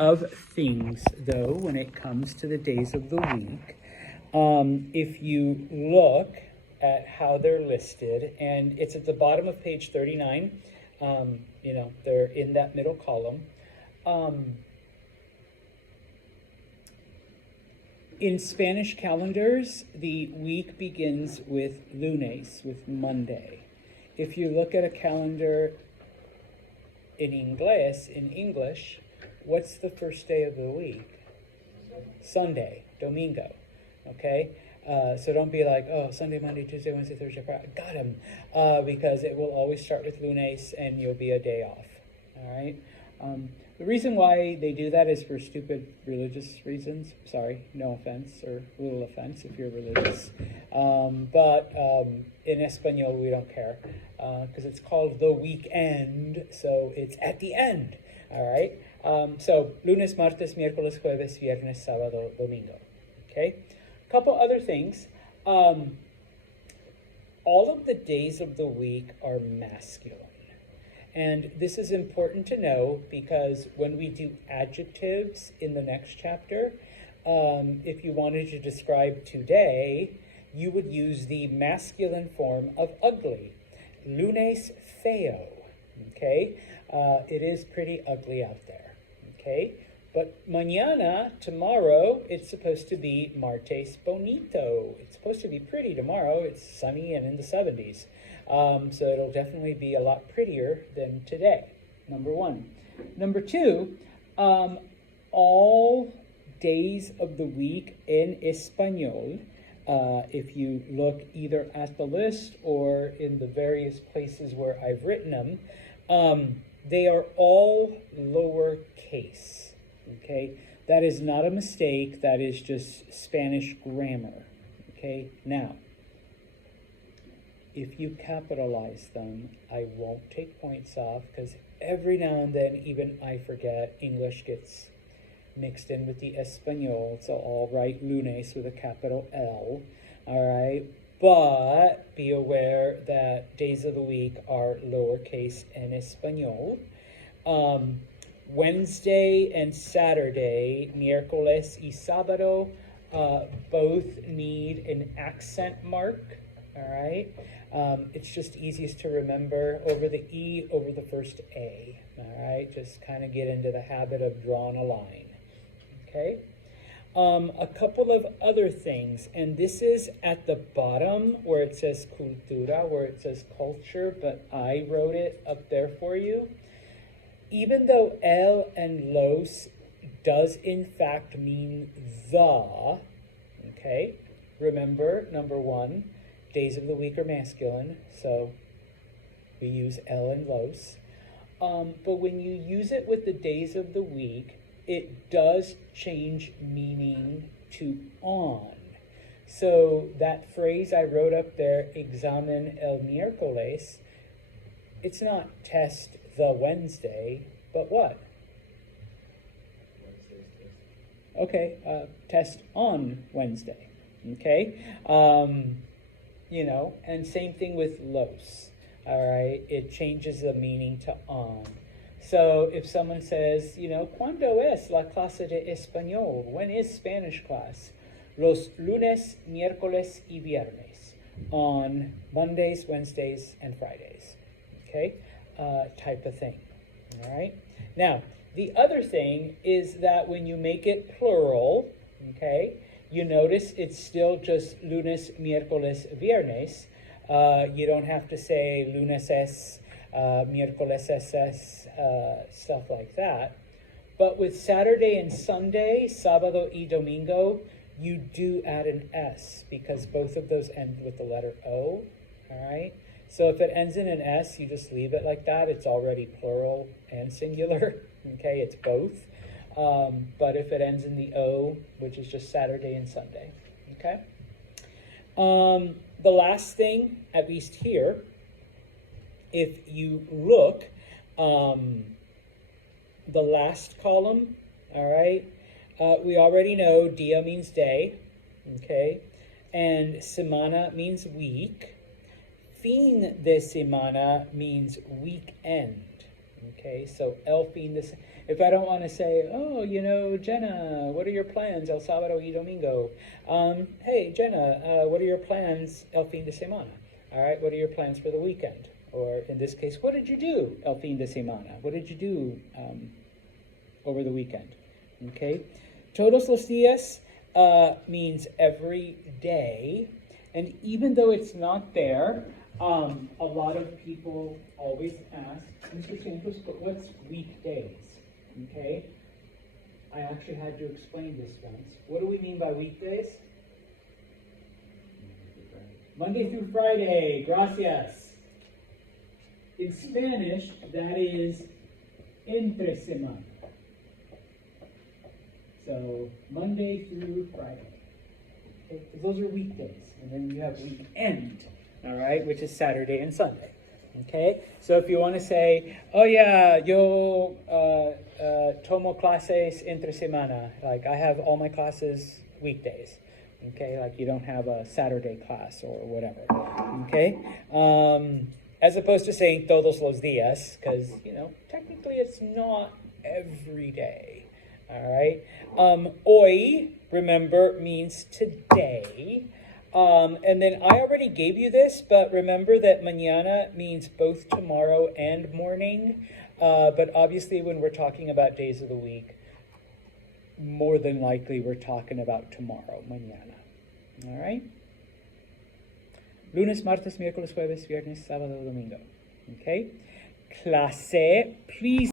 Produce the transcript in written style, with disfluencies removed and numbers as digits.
of things, though, when it comes to the days of the week. If you look at how they're listed, and it's at the bottom of page 39, they're in that middle column. In Spanish calendars, the week begins with lunes, with Monday. If you look at a calendar in English, what's the first day of the week? Sunday, Domingo, okay? So don't be like, oh, Sunday, Monday, Tuesday, Wednesday, Thursday, Friday. Got him. Because it will always start with lunes and you'll be a day off, all right? The reason why they do that is for stupid religious reasons. Sorry, no offense, or little offense if you're religious. But in Espanol, we don't care because it's called the weekend, so it's at the end, all right? So lunes, martes, miércoles, jueves, viernes, sábado, domingo, okay? A couple other things. All of the days of the week are masculine. And this is important to know because when we do adjectives in the next chapter, if you wanted to describe today, you would use the masculine form of ugly. Lunes feo, okay? It is pretty ugly out there, okay? But mañana, tomorrow, it's supposed to be martes bonito. It's supposed to be pretty tomorrow. It's sunny and in the 70s. So it'll definitely be a lot prettier than today, number one. Number two, all days of the week in Espanol, if you look either at the list or in the various places where I've written them, they are all lowercase, okay? That is not a mistake. That is just Spanish grammar, okay? Now, if you capitalize them, I won't take points off because every now and then, even I forget, English gets mixed in with the Espanol, so I'll write lunes with a capital L, all right? But be aware that days of the week are lowercase en Espanol. Wednesday and Saturday, miércoles y sábado, both need an accent mark, all right? It's just easiest to remember over the E, over the first A, all right? Just kind of get into the habit of drawing a line, okay? A couple of other things, and this is at the bottom where it says cultura, where it says culture, but I wrote it up there for you. Even though el and los does in fact mean the, okay? Remember, number one, days of the week are masculine, so we use el and los. But when you use it with the days of the week, it does change meaning to on. So that phrase I wrote up there, examen el miércoles, it's not test the Wednesday, but what? Okay, test on Wednesday, okay? And same thing with los, all right? It changes the meaning to on. So if someone says, ¿Cuándo es la clase de español? When is Spanish class? Los lunes, miércoles y viernes. On Mondays, Wednesdays, and Fridays, okay? Type of thing, all right? Now, the other thing is that when you make it plural, okay, you notice it's still just lunes, miércoles, viernes. You don't have to say luneses, miércoleses, stuff like that. But with Saturday and Sunday, sábado y domingo, you do add an S because both of those end with the letter O, all right? So if it ends in an S, you just leave it like that. It's already plural and singular, okay? It's both. But if it ends in the O, which is just Saturday and Sunday, okay? The last thing, at least here, if you look, the last column, all right, we already know dia means day, okay? And semana means week. Fin de semana means weekend, okay? So el fin de semana. If I don't want to say, oh, Jenna, what are your plans el sábado y domingo? Hey, Jenna, what are your plans el fin de semana? All right, what are your plans for the weekend? Or in this case, what did you do el fin de semana? What did you do over the weekend? Okay, todos los días means every day. And even though it's not there, a lot of people always ask, Mr. Santos, but what's weekdays? Okay, I actually had to explain this once. What do we mean by weekdays? Monday through Friday, gracias. In Spanish, that is entre semana. So, Monday through Friday. Okay, those are weekdays. And then you have weekend, all right, which is Saturday and Sunday. Okay, so if you want to say, oh yeah, yo tomo clases entre semana, like I have all my classes weekdays. Okay, like you don't have a Saturday class or whatever. Okay, as opposed to saying todos los días, because technically it's not every day. All right, hoy, remember, means today. And then I already gave you this, but remember that mañana means both tomorrow and morning. But obviously when we're talking about days of the week, more than likely we're talking about tomorrow, mañana. All right? Lunes, martes, miércoles, jueves, viernes, sábado, domingo. Okay? Clase, please.